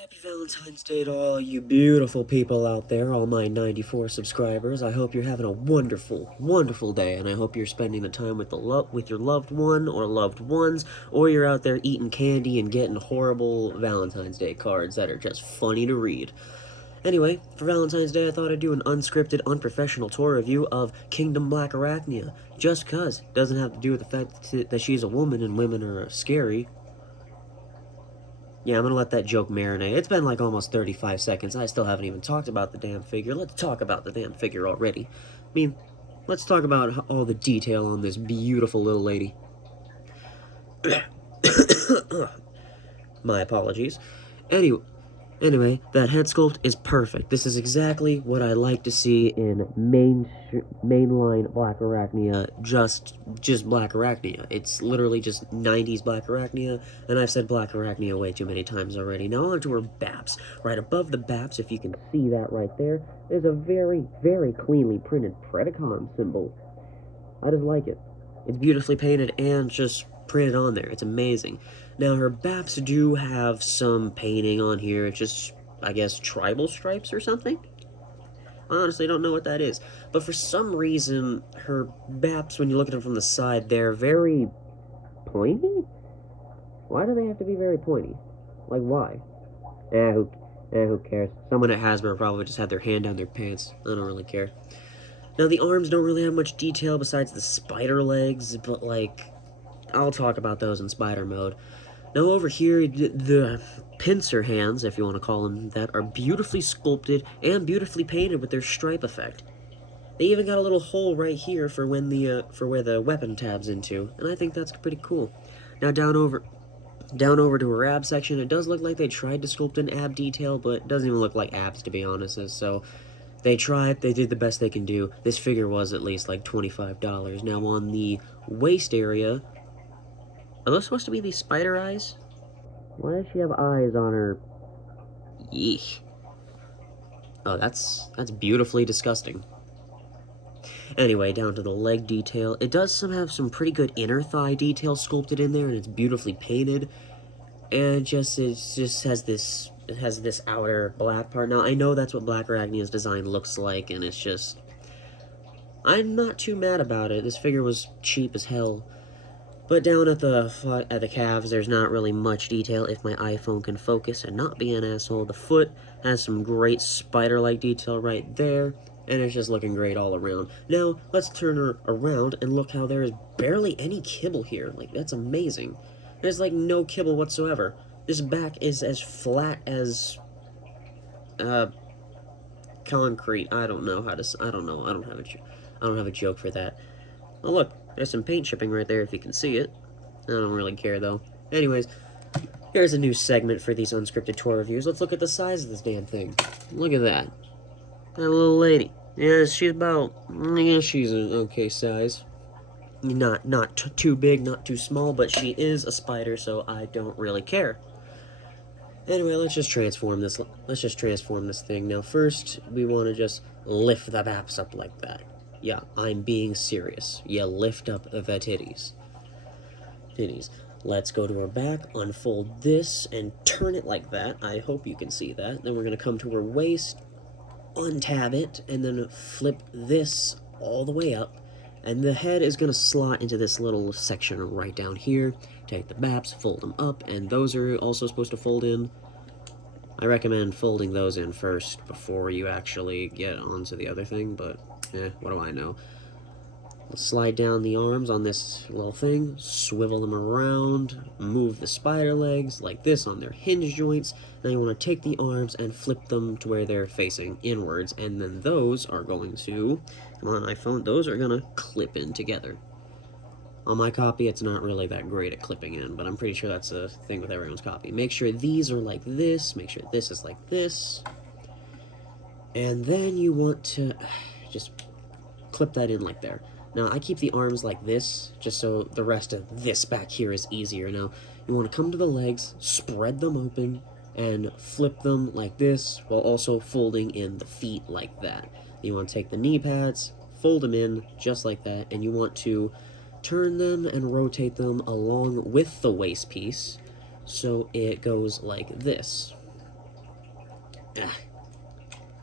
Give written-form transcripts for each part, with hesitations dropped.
Happy Valentine's Day to all you beautiful people out there, all my 94 subscribers. I hope you're having a wonderful, wonderful day, and I hope you're spending the time with with your loved one or loved ones, or you're out there eating candy and getting horrible Valentine's Day cards that are just funny to read. Anyway, for Valentine's Day, I thought I'd do an unscripted, unprofessional tour review of Kingdom Blackarachnia, just 'cause. Doesn't have to do with the fact that she's a woman and women are scary. Yeah, I'm gonna let that joke marinate. It's been like almost 35 seconds. I still haven't even talked about the damn figure. Let's talk about the damn figure already. I mean, let's talk about all the detail on this beautiful little lady. My apologies. Anyway, that head sculpt is perfect. This is exactly what I like to see in mainline blackarachnia, just blackarachnia. It's literally just 90s blackarachnia, and I've said blackarachnia way too many times already. Now on to her baps. Right above the baps, if you can see that right there, is a very, very cleanly printed Predacon symbol. I just like it. It's beautifully painted and just printed on there. It's amazing. Now, her baps do have some painting on here. It's just, I guess, tribal stripes or something? I honestly don't know what that is. But for some reason, her baps, when you look at them from the side, they're very pointy? Why do they have to be very pointy? Like, why? Who cares? Someone at Hasbro probably just had their hand down their pants. I don't really care. Now, the arms don't really have much detail besides the spider legs, but, like, I'll talk about those in spider mode. Now, over here, the pincer hands, if you want to call them that, are beautifully sculpted and beautifully painted with their stripe effect. They even got a little hole right here for when for where the weapon tabs into, and I think that's pretty cool. Now, down over to her ab section, it does look like they tried to sculpt an ab detail, but it doesn't even look like abs, to be honest, so they tried, they did the best they can do. This figure was at least like $25. Now, on the waist area, are those supposed to be these spider eyes? Why does she have eyes on her? Yeesh. Oh, that's beautifully disgusting. Anyway, down to the leg detail. It does have some pretty good inner thigh detail sculpted in there, and it's beautifully painted. And it just has this outer black part. Now, I know that's what blackarachnia's design looks like, and it's just, I'm not too mad about it. This figure was cheap as hell. But down at the calves, there's not really much detail if my iPhone can focus and not be an asshole. The foot has some great spider-like detail right there, and it's just looking great all around. Now, let's turn her around and look how there is barely any kibble here. Like, that's amazing. There's, like, no kibble whatsoever. This back is as flat as, concrete. I don't know. I don't have a joke for that. Oh, look, there's some paint chipping right there if you can see it. I don't really care, though. Anyways, here's a new segment for these unscripted tour reviews. Let's look at the size of this damn thing. Look at that. That little lady. Yeah, she's about, yeah, she's an okay size. Not too big, not too small, but she is a spider, so I don't really care. Anyway, let's just transform this thing. Now, first, we want to just lift the baps up like that. Yeah, I'm being serious. Yeah, lift up the titties. Let's go to her back, unfold this, and turn it like that. I hope you can see that. Then we're going to come to her waist, untab it, and then flip this all the way up. And the head is going to slot into this little section right down here. Take the baps, fold them up, and those are also supposed to fold in. I recommend folding those in first before you actually get onto the other thing, but what do I know? Let's slide down the arms on this little thing, swivel them around, move the spider legs like this on their hinge joints. Now you want to take the arms and flip them to where they're facing inwards, and then those are going to, come on iPhone, those are going to clip in together. On my copy, it's not really that great at clipping in, but I'm pretty sure that's a thing with everyone's copy. Make sure these are like this, make sure this is like this, and then you want to just clip that in like there. Now, I keep the arms like this, just so the rest of this back here is easier. Now, you want to come to the legs, spread them open, and flip them like this, while also folding in the feet like that. You want to take the knee pads, fold them in, just like that, and you want to turn them and rotate them along with the waist piece, so it goes like this.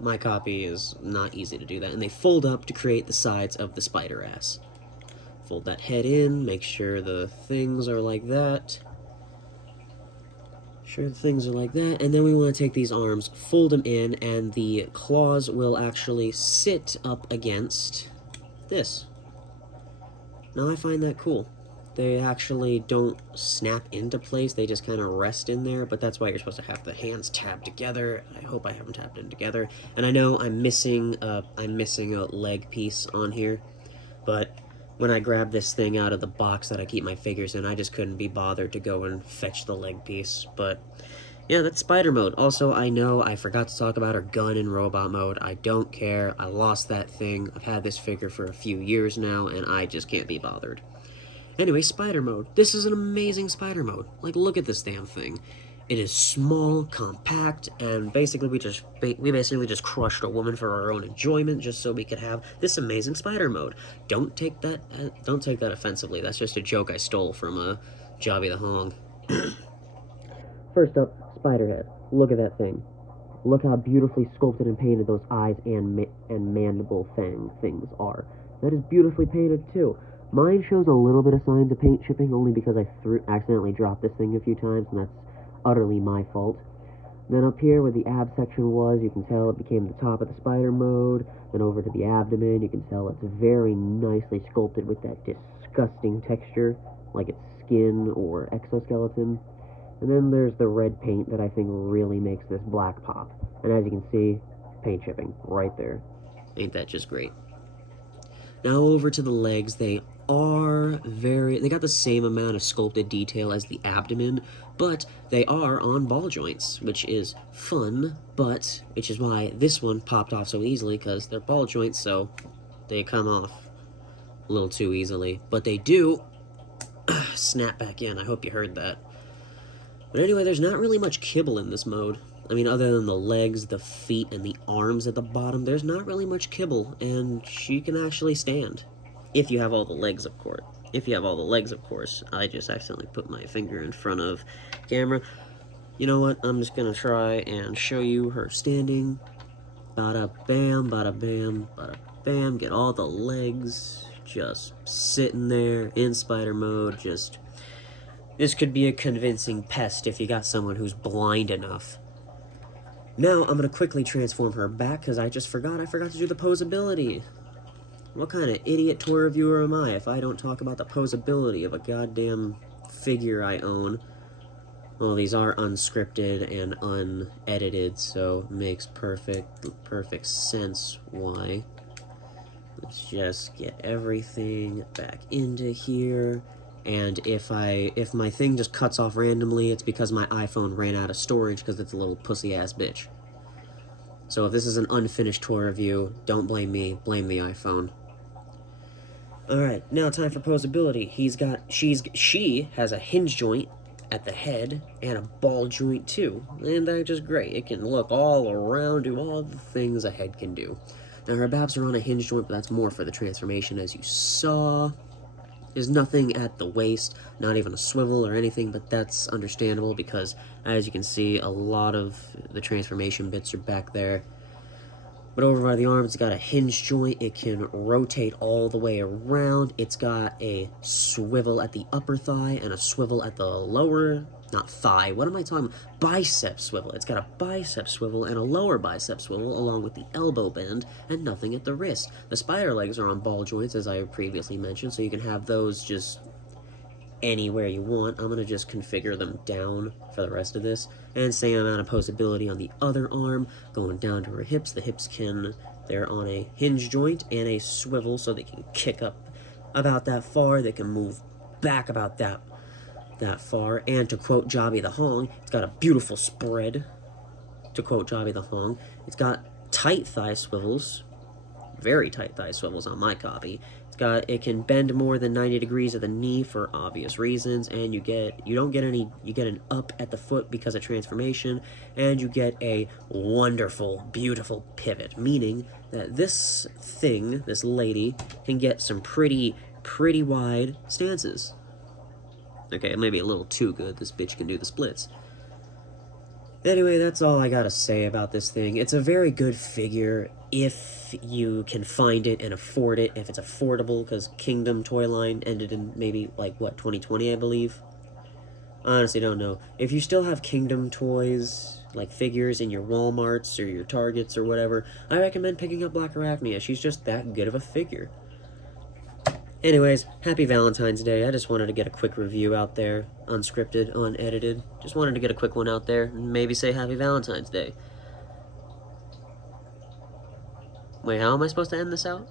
My copy is not easy to do that, and they fold up to create the sides of the spider ass. Fold that head in, make sure the things are like that. And then we want to take these arms, fold them in, and the claws will actually sit up against this. Now I find that cool. They actually don't snap into place, they just kind of rest in there, but that's why you're supposed to have the hands tabbed together. I hope I have them tabbed in together. And I know I'm missing a leg piece on here, but when I grabbed this thing out of the box that I keep my figures in, I just couldn't be bothered to go and fetch the leg piece. But yeah, that's spider mode. Also, I know I forgot to talk about her gun in robot mode. I don't care. I lost that thing. I've had this figure for a few years now, and I just can't be bothered. Anyway, spider mode. This is an amazing spider mode. Like, look at this damn thing. It is small, compact, and basically we basically just crushed a woman for our own enjoyment, just so we could have this amazing spider mode. Don't take that offensively. That's just a joke I stole from Jobby the Hong. First up, Spiderhead. Look at that thing. Look how beautifully sculpted and painted those eyes and mandible things are. That is beautifully painted too. Mine shows a little bit of signs of paint chipping, only because I accidentally dropped this thing a few times, and that's utterly my fault. Then up here where the ab section was, you can tell it became the top of the spider mode. Then over to the abdomen, you can tell it's very nicely sculpted with that disgusting texture, like it's skin or exoskeleton. And then there's the red paint that I think really makes this black pop. And as you can see, paint chipping right there. Ain't that just great? Now over to the legs, they got the same amount of sculpted detail as the abdomen, but they are on ball joints, which is fun, which is why this one popped off so easily, because they're ball joints, so they come off a little too easily. But they do snap back in. I hope you heard that. But anyway, there's not really much kibble in this mode. I mean, other than the legs, the feet, and the arms at the bottom, there's not really much kibble, and she can actually stand. If you have all the legs, of course. I just accidentally put my finger in front of camera. You know what? I'm just gonna try and show you her standing. Bada bam, bada bam, bada bam. Get all the legs just sitting there in spider mode. This could be a convincing pest if you got someone who's blind enough. Now, I'm going to quickly transform her back, because I forgot to do the posability. What kind of idiot toy reviewer am I if I don't talk about the posability of a goddamn figure I own? Well, these are unscripted and unedited, so it makes perfect sense why. Let's just get everything back into here. And if my thing just cuts off randomly, it's because my iPhone ran out of storage, because it's a little pussy-ass bitch. So if this is an unfinished toy review, don't blame me, blame the iPhone. Alright, now time for posability. She has a hinge joint at the head, and a ball joint too. And that's just great. It can look all around, do all the things a head can do. Now her babs are on a hinge joint, but that's more for the transformation, as you saw. There's nothing at the waist, not even a swivel or anything, but that's understandable because, as you can see, a lot of the transformation bits are back there. But over by the arms, it's got a hinge joint. It can rotate all the way around. It's got a swivel at the upper thigh and a swivel at the lower, not thigh, what am I talking about? Bicep swivel. It's got a bicep swivel and a lower bicep swivel along with the elbow bend and nothing at the wrist. The spider legs are on ball joints, as I previously mentioned, so you can have those just anywhere you want. I'm going to just configure them down for the rest of this. And same amount of posability on the other arm, going down to her hips. The hips they're on a hinge joint and a swivel, so they can kick up about that far. They can move back about that far. And to quote Jobby the Hong, it's got a beautiful spread. To quote Jobby the Hong, it's got tight thigh swivels. Very tight thigh swivels on my copy. It can bend more than 90 degrees at the knee for obvious reasons, and you get an up at the foot because of transformation, and you get a wonderful, beautiful pivot, meaning that this lady, can get some pretty wide stances. Okay, maybe a little too good. This bitch can do the splits. Anyway, that's all I gotta say about this thing. It's a very good figure if you can find it and afford it, if it's affordable, because Kingdom toy line ended in maybe, like, what, 2020, I believe? I honestly don't know. If you still have Kingdom toys, like figures in your Walmarts or your Targets or whatever, I recommend picking up blackarachnia. She's just that good of a figure. Anyways, happy Valentine's Day. I just wanted to get a quick review out there. Unscripted, unedited. Just wanted to get a quick one out there and maybe say happy Valentine's Day. Wait, how am I supposed to end this out?